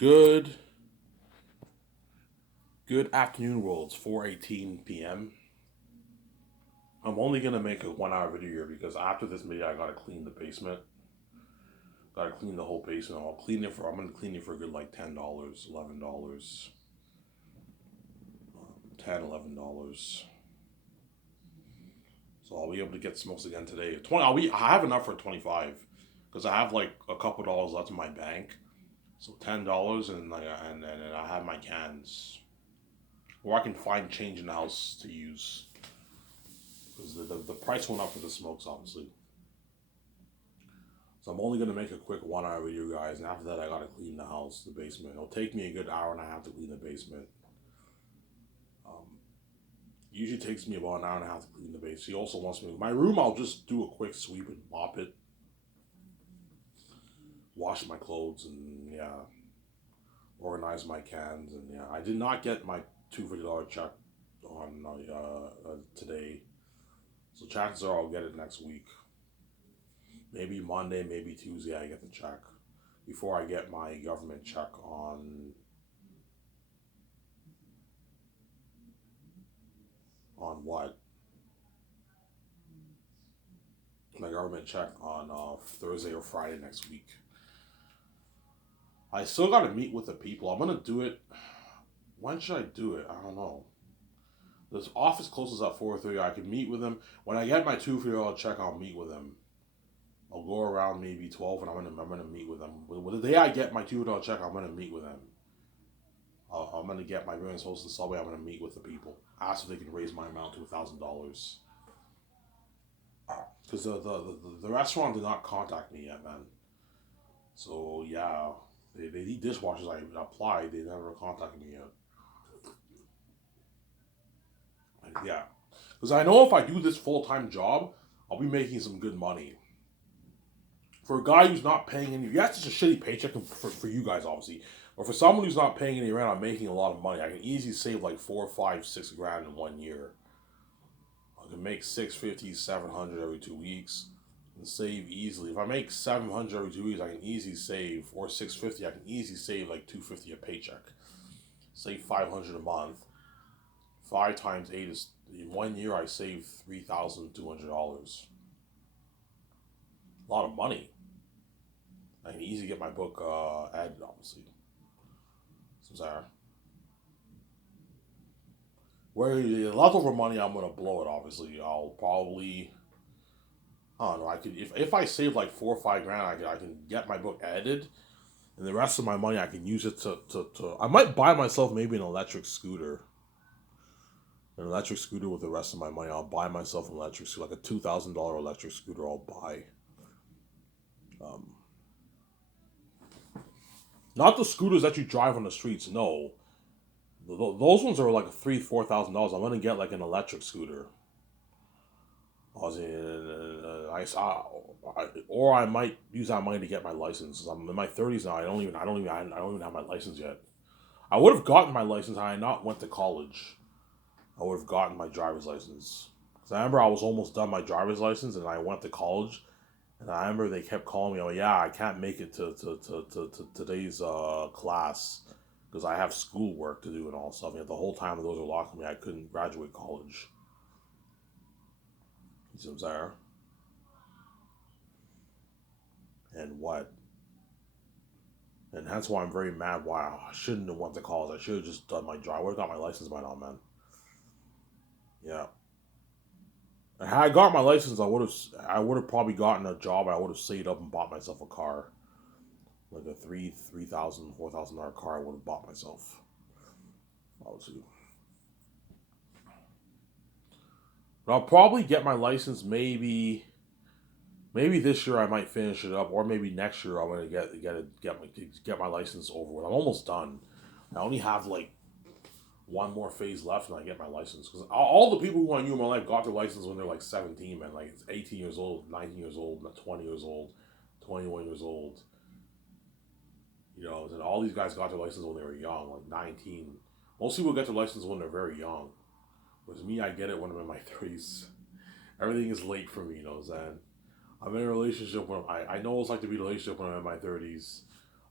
Good good afternoon, world. It's 4:18 p.m. I'm only gonna make a 1 hour video here because after this video I gotta clean the basement. Gotta clean the whole basement. I'm gonna clean it for a good like $10, $11, 10, $11. So I'll be able to get smokes again today. I have enough for 25 because I have like a couple dollars left in my bank. So $10 and I have my cans. Or I can find change in the house to use. Because the price went up for the smokes, obviously. So I'm only going to make a quick 1 hour video, guys. And after that, I got to clean the house, the basement. It'll take me a good hour and a half to clean the basement. Usually takes me about an hour and a half to clean the basement. He also wants me... My room, I'll just do a quick sweep and mop it. Wash my clothes and, yeah. Organize my cans. And, yeah. I did not get my $250 check on today. So chances are I'll get it next week. Maybe Monday, maybe Tuesday I get the check. Before I get my government check on what? My government check on Thursday or Friday next week. I still got to meet with the people. I'm going to do it. When should I do it? I don't know. This office closes at 4:30. I can meet with them. When I get my $250 check, I'll meet with them. I'll go around maybe 12 and I'm gonna meet with them. Well, the day I get my $200 check, I'm gonna meet with them. I'm gonna get my various hosts in Subway. I'm gonna meet with the people. Ask if they can raise my amount to $1,000. Because the restaurant did not contact me yet, man. So yeah, they need dishwashers. I applied. They never contacted me yet. Yeah, because I know if I do this full-time job, I'll be making some good money. For a guy who's not paying any, yeah, it's just a shitty paycheck for you guys, obviously. But for someone who's not paying any rent, I'm making a lot of money. I can easily save like 4, 5, 6 grand in 1 year. I can make 650, 700 every 2 weeks, and save easily. If I make 700 every 2 weeks, I can easily save, or 650, I can easily save like 250 a paycheck. Save 500 a month. 5 times 8 is in 1 year. I save $3,200. A lot of money. I can easily get my book added, obviously. So sorry. Where the leftover money, I'm gonna blow it. Obviously, I'll probably. I don't know. I could if I save like 4 or 5 grand, I can get my book edited, and the rest of my money I can use it to. I might buy myself maybe an electric scooter. An electric scooter with the rest of my money. I'll buy myself an electric scooter, like a $2,000 electric scooter. I'll buy. Um, Not the scooters that you drive on the streets. No, those ones are like $3,000 to $4,000. I'm gonna get like an electric scooter. Or I might use that money to get my license. I'm in my 30s now. I don't even have my license yet. I would have gotten my license had I not went to college. I would have gotten my driver's license. Cause I remember I was almost done my driver's license and I went to college. And I remember they kept calling me, oh yeah, I can't make it to today's class because I have schoolwork to do and all stuff. And the whole time the doors were locked on me, I couldn't graduate college. You see what I'm saying? And what? And that's why I'm very mad. Why I shouldn't have went to college. I should have just done my drive. I would have got my license by now, man. Yeah. And had I got my license, I would have probably gotten a job. I would have saved up and bought myself a car, like a $3,000, $4,000 car. I would have bought myself. Obviously. But I'll probably get my license maybe this year I might finish it up, or maybe next year I'm gonna get my license over with. I'm almost done. I only have like one more phase left, and I get my license. Because all the people who I knew in my life got their license when they're like 17, man. Like it's 18 years old, 19 years old, 20 years old, 21 years old. You know, and all these guys got their license when they were young, like 19. Most people get their license when they're very young. Whereas me, I get it when I'm in my 30s. Everything is late for me, you know what I'm saying? I'm in a relationship when I know what it's like to be in a relationship when I'm in my 30s.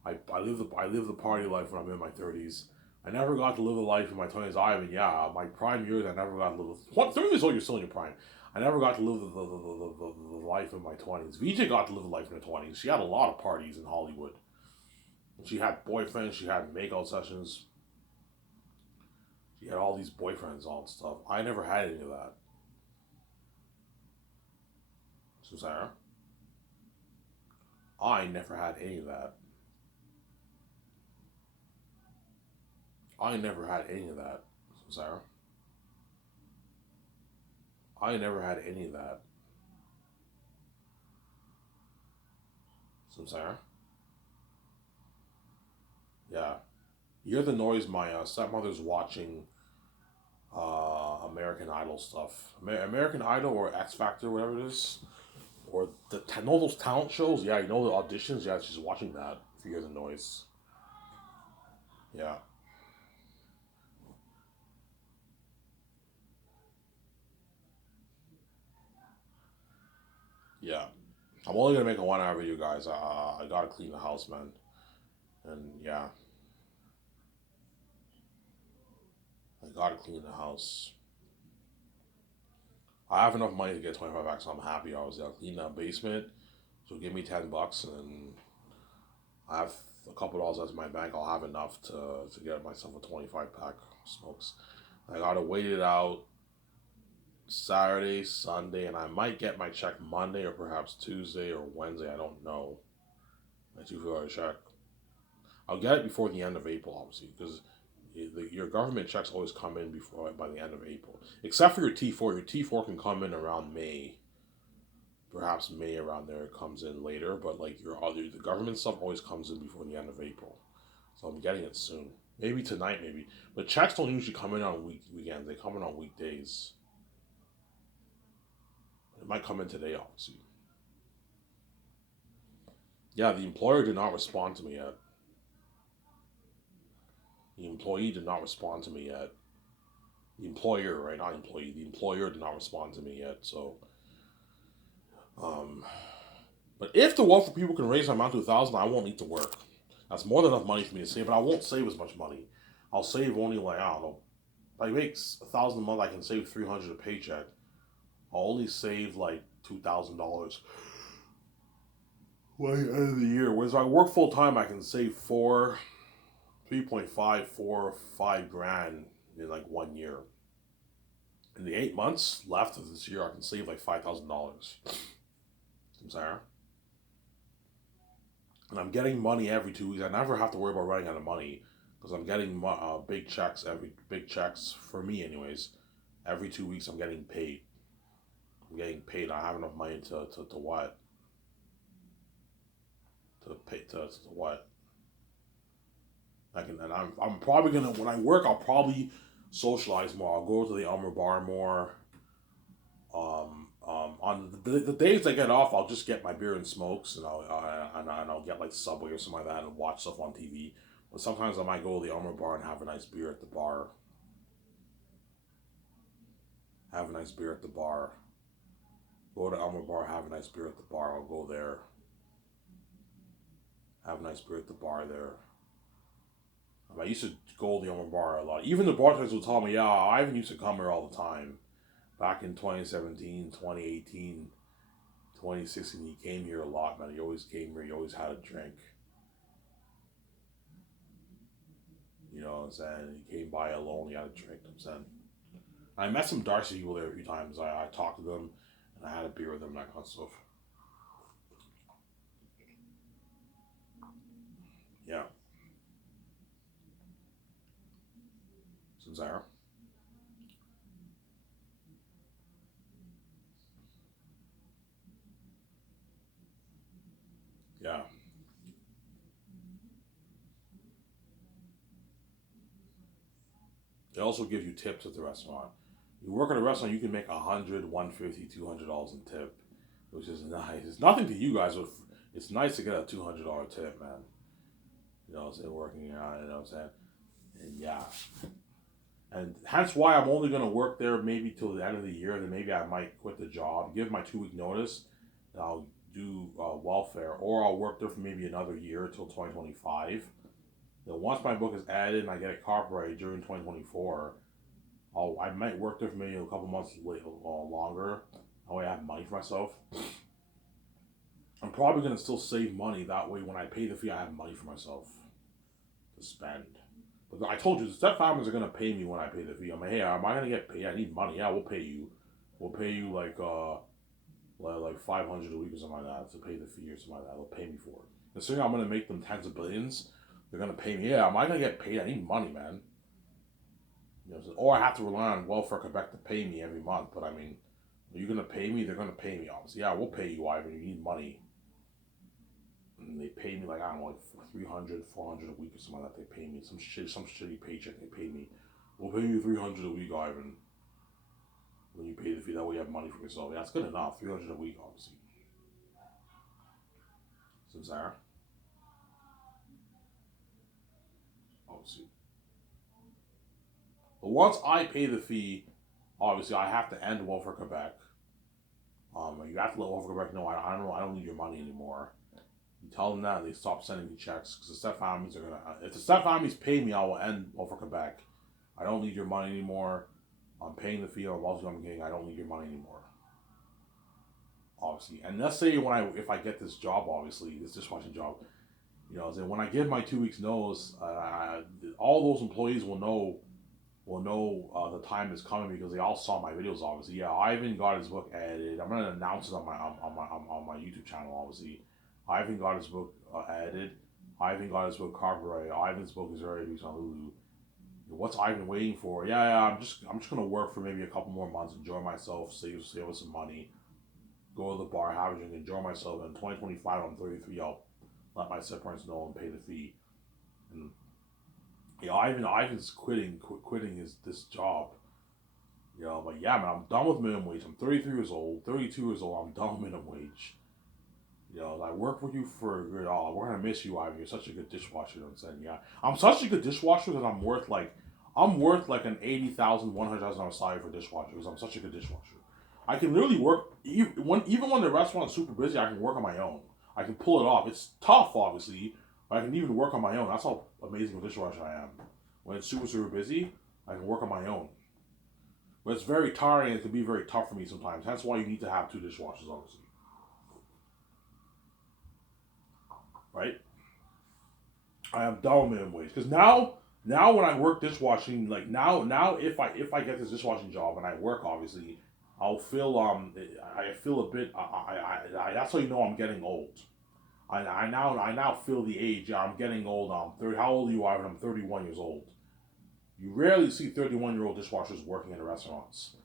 I live the party life when I'm in my 30s. I never got to live the life in my 20s. I mean, yeah, my prime years, I never got to live. What 30 years old, you're still in your prime. I never got to live the life in my 20s. VJ got to live the life in her 20s. She had a lot of parties in Hollywood. She had boyfriends. She had makeout sessions. She had all these boyfriends, all and stuff. I never had any of that. So Sarah, I never had any of that. I never had any of that. So Sarah, I never had any of that. So Sarah, yeah. You hear the noise? My stepmother's watching American Idol stuff. American Idol or X Factor, whatever it is. Or know those talent shows? Yeah, you know the auditions? Yeah, she's watching that if you hear the noise. Yeah. Yeah. I'm only gonna make a 1 hour video, guys. I gotta clean the house, man. And yeah, I gotta clean the house. I have enough money to get 25 bucks, so I'm happy. Obviously, I'll clean that basement. So give me $10, and I have a couple dollars left in my bank. I'll have enough to get myself a 25 pack of smokes. I gotta wait it out Saturday, Sunday, and I might get my check Monday or perhaps Tuesday or Wednesday. I don't know. My $2 check. I'll get it before the end of April, obviously, because your government checks always come in before by the end of April, except for your T4. Your T4 can come in around May, perhaps May around there. It comes in later, but like your other the government stuff always comes in before the end of April. So I'm getting it soon. Maybe tonight, maybe. But checks don't usually come in on weekends. They come in on weekdays. It might come in today, obviously. Yeah, the employer did not respond to me yet. The employee did not respond to me yet. The employer, right? Not employee. The employer did not respond to me yet. So, um, but if the wealthy people can raise my amount to 1,000, I won't need to work. That's more than enough money for me to save, but I won't save as much money. I'll save only like I don't know. If I make 1,000 a month, I can save 300 a paycheck. I'll only save like $2,000 by the end of the year. Whereas if I work full time, I can save 3.5, 4, 5 grand in like 1 year. In the 8 months left of this year, I can save like $5,000. I'm sorry. And I'm getting money every 2 weeks. I never have to worry about running out of money because I'm getting big checks for me, anyways. Every 2 weeks, I'm getting paid. I'm getting paid. I have enough money to what? To pay to what? I'm probably gonna when I work. I'll probably socialize more. I'll go to the Elmer Bar more. On the days I get off, I'll just get my beer and smokes, and I'll get like Subway or something like that, and watch stuff on TV. But sometimes I might go to the Elmer Bar and have a nice beer at the bar. Have a nice beer at the bar. Go to Elmer Bar, have a nice beer at the bar. I'll go there. Have a nice beer at the bar there. I used to go to the Elmer Bar a lot. Even the bartenders would tell me, yeah, Ivan used to come here all the time. Back in 2017, 2018, 2016, he came here a lot, man. He always came here. He always had a drink. You know what I'm saying? He came by alone. He had a drink. I'm saying. I met some Darcy people there a few times. I talked to them, and I had a beer with them and that kind of stuff. Yeah. Some Zara. Yeah. They also give you tips at the restaurant. You work at a restaurant, you can make 100, 150, $200 in tip, which is nice. It's nothing to you guys, but it's nice to get a $200 tip, man. You know what I'm saying? Working out, you know what I'm saying? And yeah. And hence why I'm only going to work there maybe till the end of the year. Then maybe I might quit the job, give my 2 week notice, and I'll do welfare, or I'll work there for maybe another year till 2025. Then once my book is added and I get it copyrighted during 2024, I might work there for maybe a couple months longer. That way I have money for myself. I'm probably gonna still save money. That way, when I pay the fee, I have money for myself to spend. But I told you, the step families are gonna pay me when I pay the fee. I'm like, hey, am I gonna get paid? I need money. Yeah, we'll pay you. We'll pay you like 500 a week or something like that to pay the fee or something like that. They'll pay me for it. Considering I'm gonna make them tens of billions, they're gonna pay me. Yeah, am I gonna get paid? I need money, man. You know, or I have to rely on Welfare Quebec to pay me every month. But I mean, are you gonna pay me? They're gonna pay me, obviously. Yeah, we'll pay you, Ivan. You need money. And they pay me like, I don't know, like 300, 400 a week or something like that. They pay me some shitty paycheck. They pay me. We'll pay you 300 a week, Ivan. When you pay the fee, that way you have money for yourself. Yeah, it's good enough. 300 a week, obviously. Samsara. Obviously. But once I pay the fee, obviously I have to end Welfare Quebec. You have to let Welfare Quebec know I don't need your money anymore. You tell them that, they stop sending me checks, because the step families are gonna. If the step families pay me, I will end Welfare Quebec. I don't need your money anymore. I'm paying the fee or what I'm getting. I don't need your money anymore. Obviously, and let's say if I get this job, obviously this dishwashing job, you know, then when I give my 2 weeks notice, all those employees will know the time is coming because they all saw my videos. Obviously, yeah, Ivan got his book edited. I'm gonna announce it on my YouTube channel. Obviously, Ivan got his book edited. Ivan got his book copyrighted. Ivan's book is already released on Lulu. What's Ivan waiting for? Yeah, I'm just gonna work for maybe a couple more months, enjoy myself, save up some money, go to the bar, have a drink, enjoy myself. And in 2025, I'm 33. I'll let my step parents know and pay the fee. And yeah, Ivan's quitting this job. You know, but yeah, man, I'm done with minimum wage. I'm 33 years old, 32 years old. I'm done with minimum wage. You know, I work with you for a good. Oh, we're gonna miss you, Ivan. You're such a good dishwasher. You know what I'm saying, yeah, I'm such a good dishwasher that I'm worth like an $80,000, $100,000 salary for dishwasher because I'm such a good dishwasher. I can literally work even when the restaurant's super busy. I can work on my own. I can pull it off. It's tough, obviously, but I can even work on my own. That's how amazing a dishwasher I am. When it's super busy, I can work on my own. But it's very tiring and it can be very tough for me sometimes. That's why you need to have two dishwashers, obviously. Right? I am done with minimum wage. Because now when I work dishwashing, like now if I get this dishwashing job and I work, obviously, I'll feel I feel a bit that's how you know I'm getting old. I now feel the age. Yeah, I'm getting old. I'm 30. How old are you, Ivan? I'm 31 years old. You rarely see 31-year-old dishwashers working in restaurants.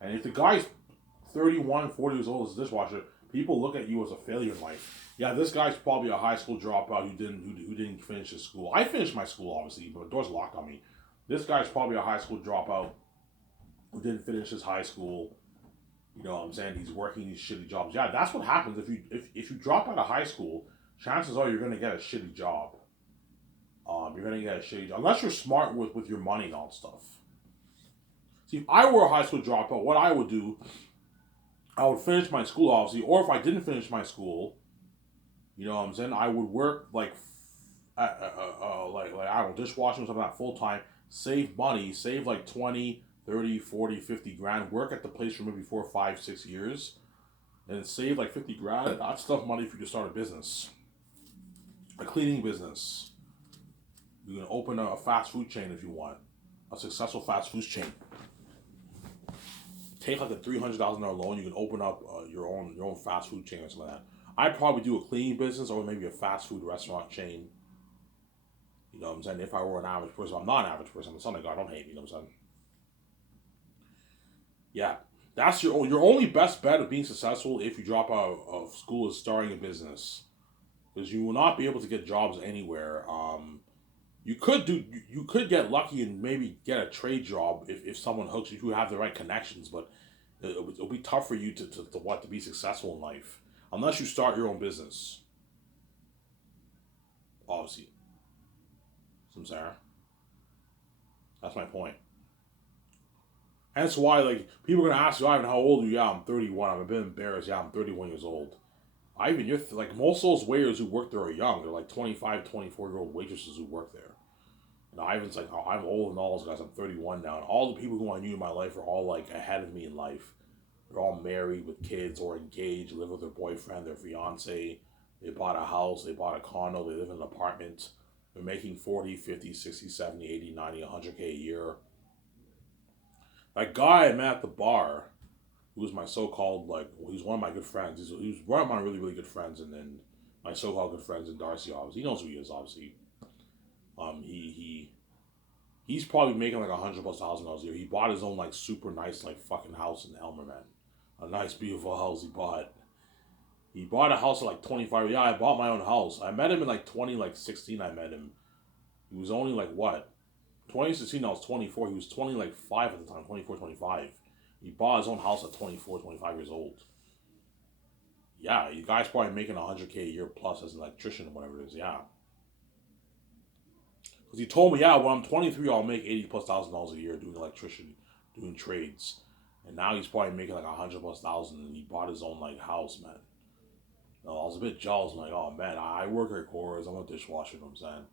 And if the guy's 31, 40 years old as a dishwasher, people look at you as a failure in life. Yeah, this guy's probably a high school dropout who didn't finish his school. I finished my school, obviously, but the door's locked on me. This guy's probably a high school dropout who didn't finish his high school. You know what I'm saying? He's working these shitty jobs. Yeah, that's what happens if you drop out of high school. Chances are you're gonna get a shitty job. You're gonna get a shitty job unless you're smart with your money and all stuff. See, if I were a high school dropout, what I would do, I would finish my school, obviously, or if I didn't finish my school, you know what I'm saying, I would work like I don't know, dishwashing or something like full time, save money, save like 20, 30, 40, 50 grand, work at the place for maybe 4, 5, 6 years, and save like 50 grand. That's enough money for you to start a business, a cleaning business. You can open a fast food chain if you want, a successful fast food chain. Take like a $300,000 loan. You can open up your own fast food chain or something like that. I'd probably do a cleaning business or maybe a fast food restaurant chain. You know what I'm saying? If I were an average person, I'm not an average person. I'm a son of God. Don't hate me. You know what I'm saying? Yeah, that's your only best bet of being successful if you drop out of school is starting a business, because you will not be able to get jobs anywhere. You could get lucky and maybe get a trade job if someone hooks you, if you have the right connections, but it'll be tough for you to be successful in life unless you start your own business. Obviously, some Sarah. That's my point. Hence why, like, people are gonna ask you, Ivan, how old are you? Yeah, I'm 31. I'm a bit embarrassed. Yeah, I'm 31 years old. Ivan, you're like most of those waiters who work there are young. They're like 25, 24-year-old waitresses who work there. And Ivan's like, oh, I'm older than all those guys. I'm 31 now. And all the people who I knew in my life are all like ahead of me in life. They're all married with kids or engaged, live with their boyfriend, their fiance. They bought a house, they bought a condo, they live in an apartment. They're making 40, 50, 60, 70, 80, 90, 100K a year. That guy I met at the bar, who was my so-called, like, well, he was one of my good friends. He was one of my really, really good friends, and then my so-called good friends in Darcy, obviously. He knows who he is, obviously. He's probably making like $100,000+ a year. He bought his own like super nice like fucking house in Elmer, man. A nice beautiful house he bought. He bought a house at like 25. Yeah, I bought my own house. I met him in like 16. I met him. He was only like what? 2016. I was 24. He was 20 like five at the time. 24, 25. He bought his own house at 24, 25 years old. Yeah, you guys probably making 100K a year plus as an electrician or whatever it is. Yeah. Because he told me, yeah, when I'm 23, I'll make $80,000+ a year doing electrician, doing trades. And now he's probably making like $100,000+, and he bought his own like house, man. No, I was a bit jealous. I'm like, oh man, I work at Coors. I'm a dishwasher. You know what I'm saying?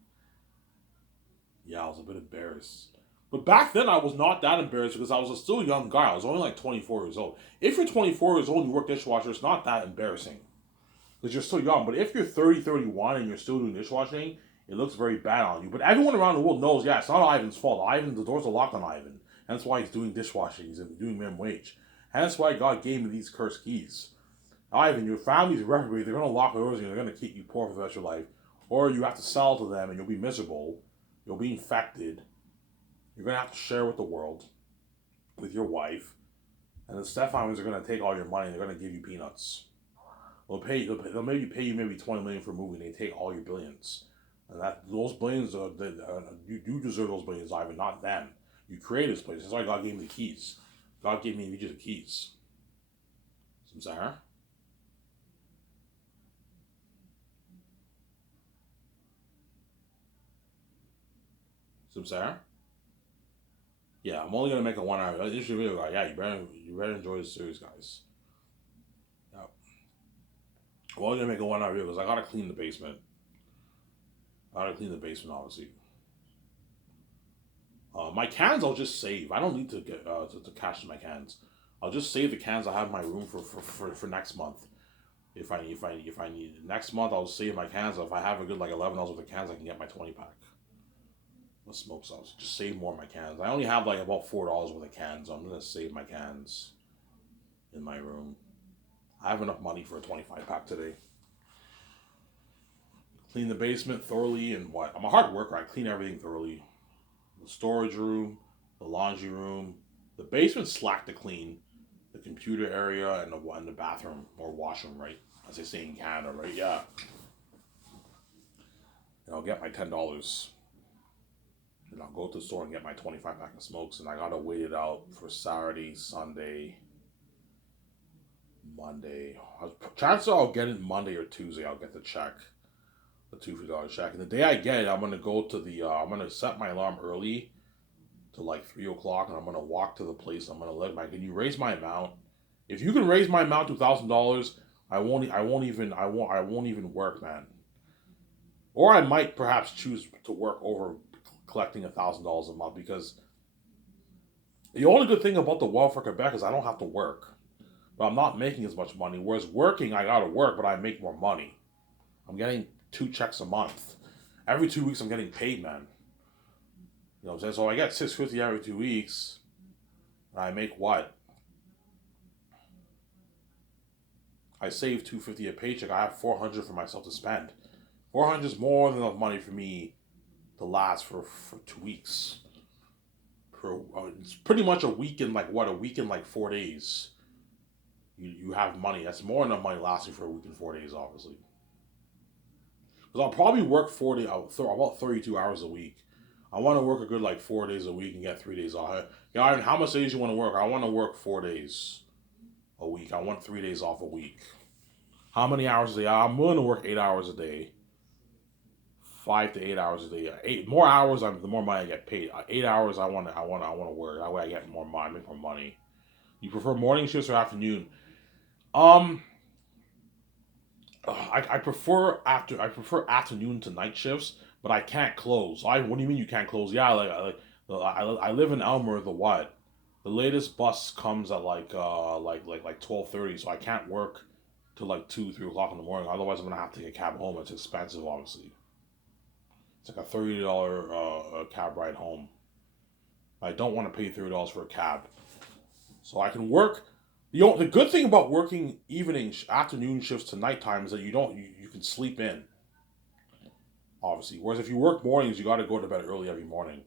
Yeah, I was a bit embarrassed. But back then, I was not that embarrassed because I was still a young guy. I was only like 24 years old. If you're 24 years old and you work dishwasher, it's not that embarrassing because you're still young. But if you're 30, 31 and you're still doing dishwashing, it looks very bad on you. But everyone around the world knows, yeah, it's not Ivan's fault. The doors are locked on Ivan. That's why he's doing dishwashing. He's doing minimum wage. And that's why God gave me these cursed keys. Ivan, your family's reprobate. They're going to lock the doors and they're going to keep you poor for the rest of your life. Or you have to sell to them and you'll be miserable. You'll be infected. You're going to have to share with the world, with your wife. And the stepfathers are going to take all your money and they're going to give you peanuts. They'll maybe pay you maybe 20 million for a movie and they take all your billions. And those billions, you deserve those billions, Ivan, not them. You created this place. That's why God gave me the keys. God gave me the keys. Sarah? Sarah? Yeah, I'm only gonna make a 1 hour. This is your video, guy. Yeah, you better enjoy the series, guys. Yeah. I'm only gonna make a 1 hour video because I gotta clean the basement. Obviously. My cans I'll just save. I don't need to get to cash my cans. I'll just save the cans I have in my room for next month. If I need next month, I'll save my cans. If I have a good like $11 worth of cans, I can get my 20 pack. The smoke sauce. Just save more of my cans. I only have like about $4 worth of cans. So I'm gonna save my cans in my room. I have enough money for a 25 pack today. Clean the basement thoroughly and what? I'm a hard worker. I clean everything thoroughly. The storage room, the laundry room, the basement slack to clean. The computer area and the bathroom or washroom, right? As they say in Canada, right? Yeah. And I'll get my $10. And I'll go to the store and get my 25 pack of smokes, and I gotta wait it out for Saturday, Sunday, Monday. Chances are I'll get it Monday or Tuesday. I'll get the check, the $250 check, and the day I get it, I'm gonna go to the. I'm gonna set my alarm early, to like 3 o'clock, and I'm gonna walk to the place. I'm gonna let my. Can you raise my amount? If you can raise my amount to $1,000, I won't even work, man. Or I might perhaps choose to work over collecting $1,000 a month because the only good thing about the welfare Quebec is I don't have to work, but I'm not making as much money. Whereas working, I gotta work, but I make more money. I'm getting 2 checks a month. Every 2 weeks, I'm getting paid, man. You know what I'm saying? So I get $650 every 2 weeks. And I make what? I save $250 a paycheck. I have $400 for myself to spend. $400 is more than enough money for me to last for 2 weeks. It's pretty much a week in like what? A week in like 4 days. You have money. That's more than enough money lasting for a week and 4 days, obviously. Because I'll probably work 40, about 32 hours a week. I want to work a good like 4 days a week and get 3 days off. Yeah, how much days you want to work? I want to work 4 days a week. I want 3 days off a week. How many hours a day? I'm willing to work 8 hours a day. 5 to 8 hours a day. More hours, the more money I get paid. 8 hours, I want to work. That way, I get more money, make more money. You prefer morning shifts or afternoon? Um, I prefer afternoon to night shifts, but I can't close. What do you mean you can't close? Yeah, I live in Elmer. The what? The latest bus comes at like 12:30, so I can't work till like 2 3 o'clock in the morning. Otherwise, I'm gonna have to take a cab home. It's expensive, obviously. It's like a $30 cab ride home. I don't want to pay $30 for a cab, so I can work. The good thing about working afternoon shifts to nighttime is that you can sleep in, obviously. Whereas if you work mornings, you got to go to bed early every morning.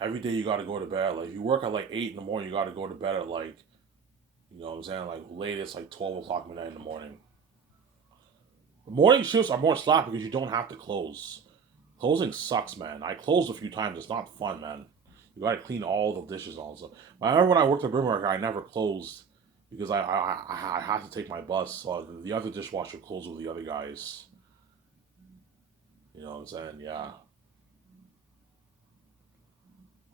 Every day you got to go to bed. Like if you work at like 8 in the morning, you got to go to bed at like, you know what I'm saying, like latest like 12 o'clock midnight in the morning. The morning shifts are more slack because you don't have to close. Closing sucks, man. I closed a few times. It's not fun, man. You got to clean all the dishes also. I remember when I worked at Brimmark, I never closed because I had to take my bus. So the other dishwasher closed with the other guys. You know what I'm saying? Yeah,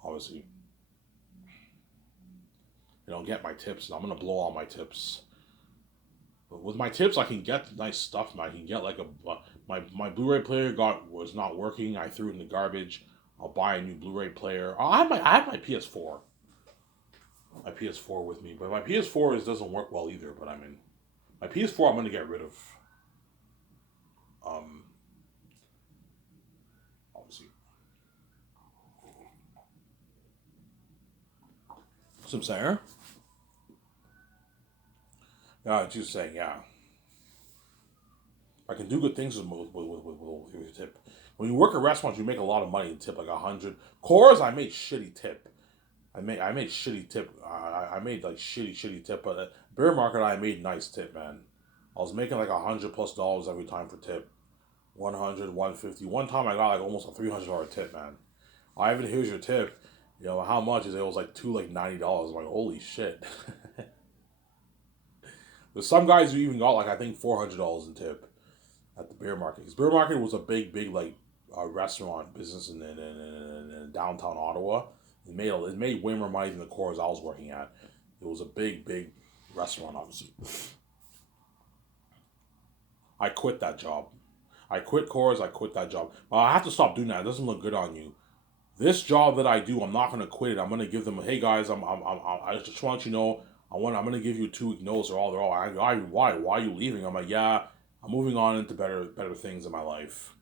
obviously. You don't get my tips, and I'm gonna blow all my tips. But with my tips, I can get nice stuff. Man. I can get like my Blu-ray player was not working. I threw it in the garbage. I'll buy a new Blu-ray player. I have my PS4, with me, but my PS4 doesn't work well either. But I mean, my PS4 I'm gonna get rid of. Um, Obviously, so I'm saying, yeah, just saying, yeah. I can do good things with your tip. When you work at restaurants, you make a lot of money and tip like 100. Cores, I made shitty tip. I made shitty tip. I made like shitty tip. But at Bear Market, I made nice tip, man. I was making like $100+ every time for tip. 100, 150. One time I got like almost a $300 tip, man. Ivan, here's your tip. You know how much is it? It was like $90. I'm like, holy shit. There's some guys who even got like I think $400 in tip at the beer market. Because beer market was a big like restaurant business in downtown Ottawa. It made way more money than the cores I was working at. It was a big restaurant, obviously. I quit that job. I quit cores. I quit that job. But I have to stop doing that. It doesn't look good on you. This job that I do, I'm not gonna quit it. I'm gonna give them, hey guys, I just want you to know, I'm gonna give you a 2 week notice, or all they're all, why are you leaving? I'm like, yeah, I'm moving on into better things in my life.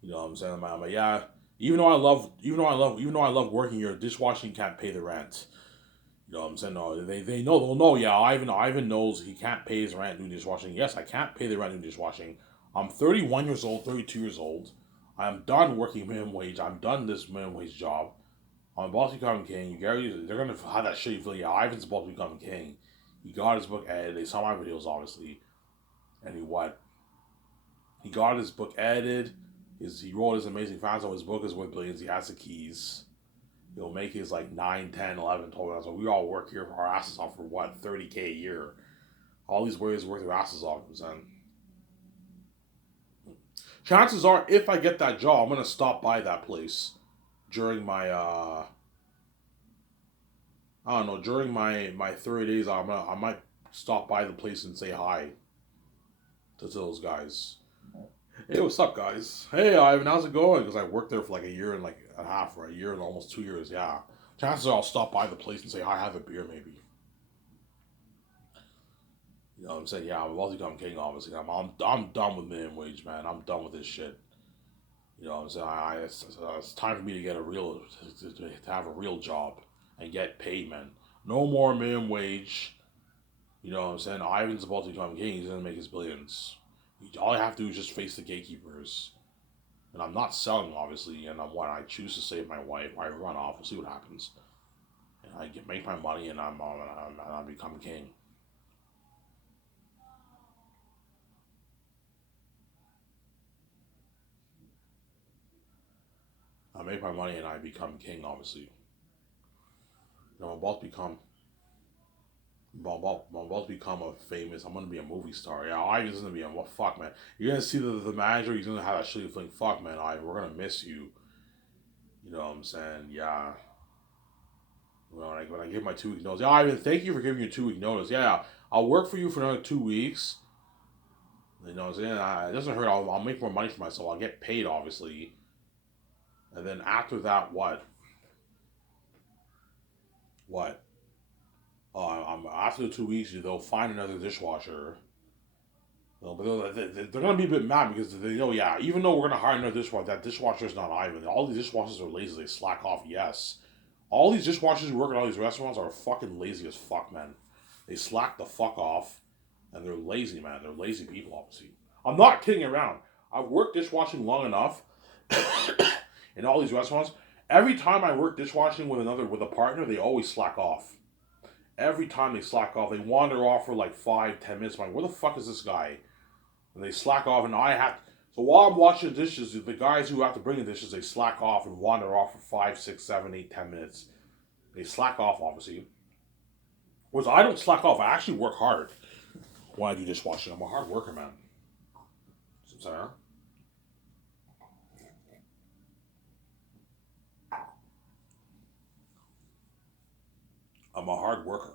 You know what I'm saying? I'm like, yeah. Even though I love working here, dishwashing can't pay the rent. You know what I'm saying? No, they know, they'll know. Yeah, Ivan knows he can't pay his rent doing dishwashing. Yes, I can't pay the rent doing dishwashing. I'm 31 years old, 32 years old. I'm done working minimum wage. I'm done this minimum wage job. I'm about to become king. They're gonna have that shitty feeling. Yeah, Ivan's about to become king. He got his book edited. They saw my videos, obviously, and he got his book edited. He wrote his amazing fans. So his book is worth billions. He has the keys. He'll make his like 9, 10, 11, 12. So we all work here for our asses off for what, 30K a year. All these ways work their asses off. And chances are, if I get that job, I'm gonna stop by that place during my I don't know, during my 30 days. I might stop by the place and say hi to those guys. Hey, what's up, guys? Hey, Ivan, how's it going? Because I worked there for like a year and like a half, or a year and almost 2 years. Yeah, chances are I'll stop by the place and say hi, have a beer, maybe. You know what I'm saying? Yeah, I'm about to become king, obviously. I'm done with minimum wage, man. I'm done with this shit. You know what I'm saying? It's time for me to get to have a real job and get paid, man. No more minimum wage. You know what I'm saying? Ivan's about to become king. He's gonna make his billions. All I have to do is just face the gatekeepers. And I'm not selling, obviously. And I choose to save my wife. I run off. We'll see what happens. And make my money, and I become king. I make my money, and I become king. Obviously, I'm about to become. I'm about to become a famous. I'm gonna be a movie star. Yeah, I just gonna be a well, fuck, man. You're gonna see the manager. He's gonna have that shitty feeling. Fuck, man. We're gonna miss you. You know what I'm saying? Yeah. When I give my 2 week notice, yeah, Ivan, thank you for giving your 2 week notice. Yeah, I'll work for you for another 2 weeks. You know what I'm saying? It doesn't hurt. I'll make more money for myself. I'll get paid, obviously. And then after that, what? What? I'm after the 2 weeks, they'll find another dishwasher. No, but they're gonna be a bit mad because they know, yeah, even though we're gonna hire another dishwasher, that dishwasher's not Ivan. All these dishwashers are lazy. They slack off. Yes, all these dishwashers who work at all these restaurants are fucking lazy as fuck, man. They slack the fuck off, and they're lazy, man. They're lazy people, obviously. I'm not kidding around. I've worked dishwashing long enough in all these restaurants. Every time I work dishwashing with a partner, they always slack off. Every time they slack off, they wander off for like 5, 10 minutes. I'm like, where the fuck is this guy? And they slack off, and I have. So while I'm washing the dishes, the guys who have to bring the dishes, they slack off and wander off for 5, 6, 7, 8, 10 minutes. They slack off, obviously. Whereas I don't slack off. I actually work hard when I do dishwashing. I'm a hard worker, man. Sorry. I'm a hard worker.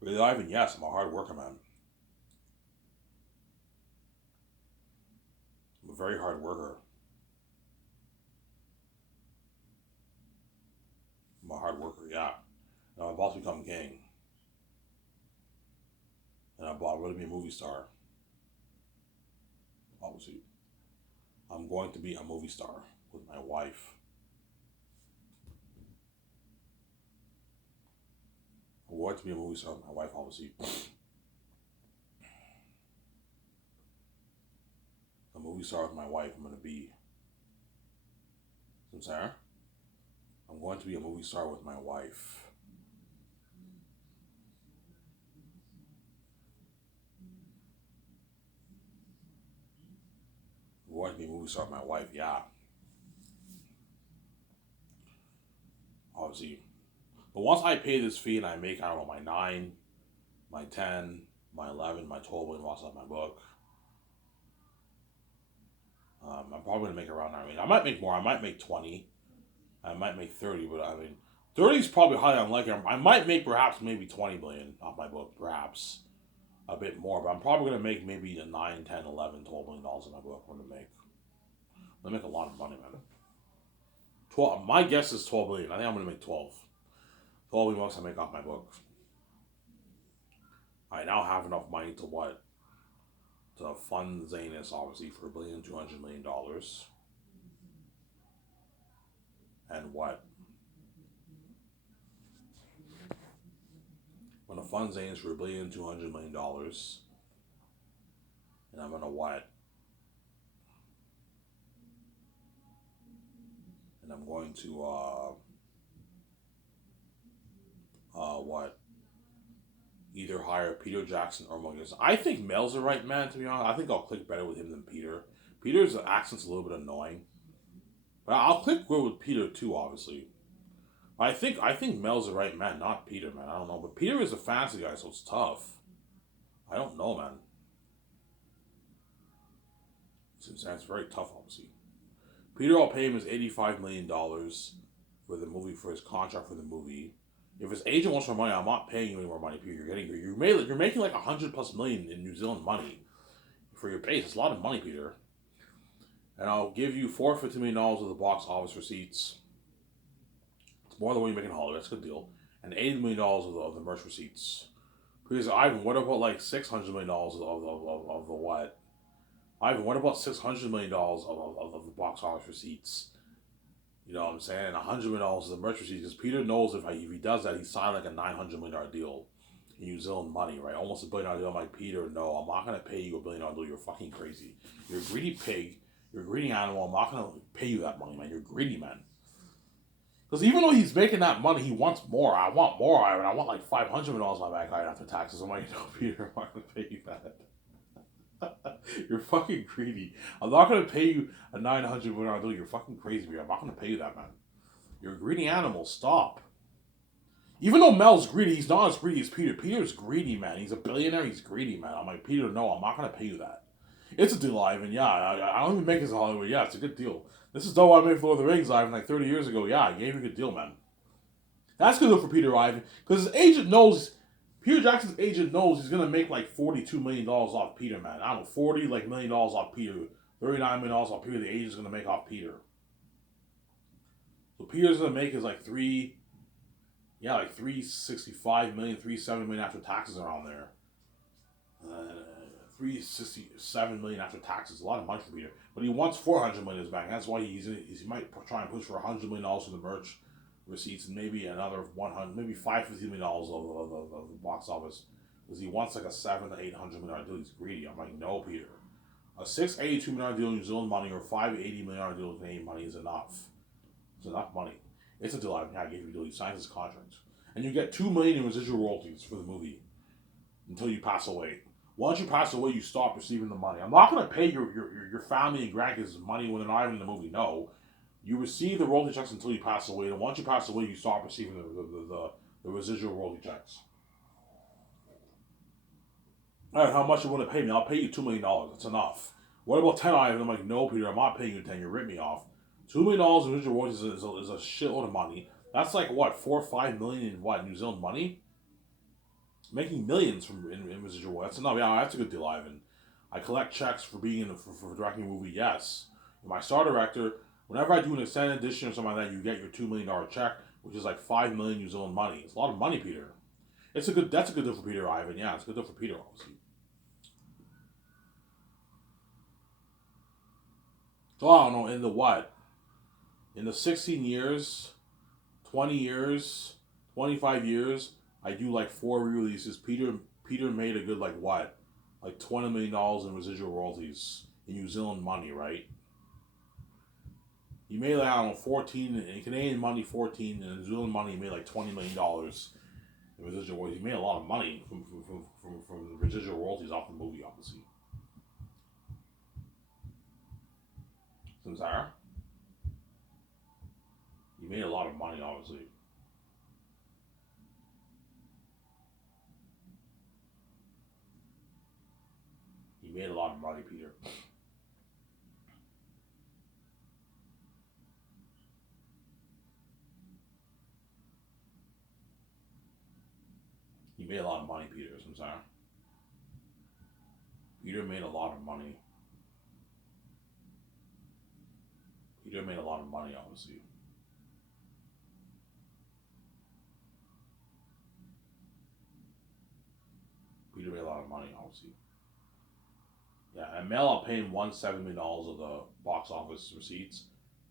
Really, Ivan, yes, I'm a hard worker, man. I'm a very hard worker. I'm a hard worker, yeah. Now I'm about to become king. And I'm about to be a movie star. Obviously. I'm going to be a movie star with my wife. I'm going to be a movie star with my wife, obviously. A movie star with my wife, I'm going to be. I'm sorry? I'm going to be a movie star with my wife. I'm going to be a movie star with my wife, yeah. Obviously. But once I pay this fee and I make, I don't know, my 9, my 10, my 11, my 12 million loss off my book, I'm probably going to make around, I might make more. I might make 20. I might make 30, but 30 is probably highly unlikely. I might make perhaps maybe 20 million off my book, perhaps a bit more, but I'm probably going to make maybe the 9, 10, 11, $12 million in my book. I'm going to make a lot of money, man. 12, my guess is 12 million. I think I'm going to make 12. 12 million bucks I make off my book. I now have enough money to what? To fund Zanus, obviously, for $1,200,000,000. And what? I'm going to fund Zanus for $1,200,000,000. And I'm going to what? And I'm going to, what? Either hire Peter Jackson or Morgan. I think Mel's the right man, to be honest. I think I'll click better with him than Peter. Peter's accent's a little bit annoying. But I'll click good with Peter too, obviously. I think Mel's the right man, not Peter, man. I don't know. But Peter is a fancy guy, so it's tough. I don't know, man. It's very tough, obviously. Peter, I'll pay him his $85 million for the movie, for his contract for the movie. If his agent wants more money, I'm not paying you any more money, Peter. You're making like 100+ million in New Zealand money for your base. It's a lot of money, Peter. And I'll give you $450 of the box office receipts. It's more than what you make in Hollywood. That's a good deal. And $80 million of the merch receipts. Because Ivan, what about like $600 million of the what? Ivan, what about $600 million of the box office receipts? You know what I'm saying? $100 of the merch receipts. Because Peter knows if he does that, he signed like a $900 million deal in New Zealand money, right? Almost $1 billion deal. I'm like, Peter, no, I'm not going to pay you $1 billion deal. You're fucking crazy. You're a greedy pig. You're a greedy animal. I'm not going to pay you that money, man. You're greedy, man. Because even though he's making that money, he wants more. I want more. I want like $500 million in my bank after taxes. I'm like, no, Peter, I'm not going to pay you that. You're fucking greedy. I'm not going to pay you a $900 million deal. You're fucking crazy, Peter. I'm not going to pay you that, man. You're a greedy animal. Stop. Even though Mel's greedy, he's not as greedy as Peter. Peter's greedy, man. He's a billionaire. He's greedy, man. I'm like, Peter, no, I'm not going to pay you that. It's a deal, Ivan. Yeah, I don't even make this in Hollywood. Yeah, it's a good deal. This is dope. I made for Lord of the Rings, Ivan, like 30 years ago. Yeah, I gave you a good deal, man. That's good for Peter, Ivan. Because his agent knows Peter Jackson's agent knows he's gonna make like $42 million off Peter, man. I don't know, $40 million off Peter, $39 million off Peter. The agent's gonna make off Peter. So Peter's gonna make is like like 365 million, 370 million after taxes around there. 367 million after taxes. A lot of money for Peter, but he wants 400 million in his bank. That's why he might try and push for $100 million for the merch receipts and maybe another 100, maybe $550 million of the box office, because he wants like a $700 to $800 million deal. He's greedy. I'm like, no, Peter. A $682 million deal in New Zealand money or $580 million deal in Canadian money is enough. It's enough money. It's a deal I gave you a deal. He signs his contract, and you get $2 million in residual royalties for the movie until you pass away. Once you pass away, you stop receiving the money. I'm not going to pay your family and grandkids money when they're not even in the movie. No, you receive the royalty checks until you pass away, and once you pass away, you stop receiving the residual royalty checks. All right, how much you want to pay me? I'll pay you $2 million. That's enough. What about 10 items? I'm like, no, Peter, I'm not paying you 10. You rip me off. $2 million in residual royalties is a shitload of money. That's like what, 4 or 5 million in what, New Zealand money? Making millions in residual royalties. That's enough. Yeah, that's a good deal, Ivan. I collect checks for being for directing a movie. Yes, my star director. Whenever I do an extended edition or something like that, you get your $2 million check, which is like 5 million New Zealand money. It's a lot of money, Peter. That's a good deal for Peter, Ivan. Yeah, it's a good deal for Peter, obviously. So I don't know, in the what? In the 16 years, 20 years, 25 years, I do like 4 re-releases. Peter made a good like what? Like $20 million in residual royalties in New Zealand money, right? He made like, I don't know, 14 in Canadian money, 14, and in New Zealand money, he made like $20 million in residual royalties. He made a lot of money from the residual royalties off the movie, obviously. Samsara? He made a lot of money, obviously. He made a lot of money, Peter. He made a lot of money, Peter. Samsara. Peter made a lot of money. Peter made a lot of money, obviously. Peter made a lot of money, obviously. Yeah, and Mel, I'll pay him $170 million of the box office receipts,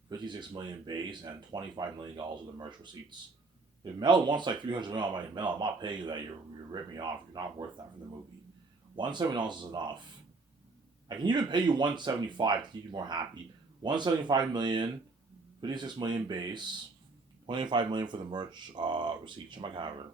56 million base, and $25 million of the merch receipts. If Mel wants like 300 million, I'm like, Mel, I'm not paying you that. You're ripping me off. You're not worth that for the movie. $170 is enough. I can even pay you 175 to keep you more happy. 175 million, 56 million base, 25 million for the merch receipts. I'm not gonna have her.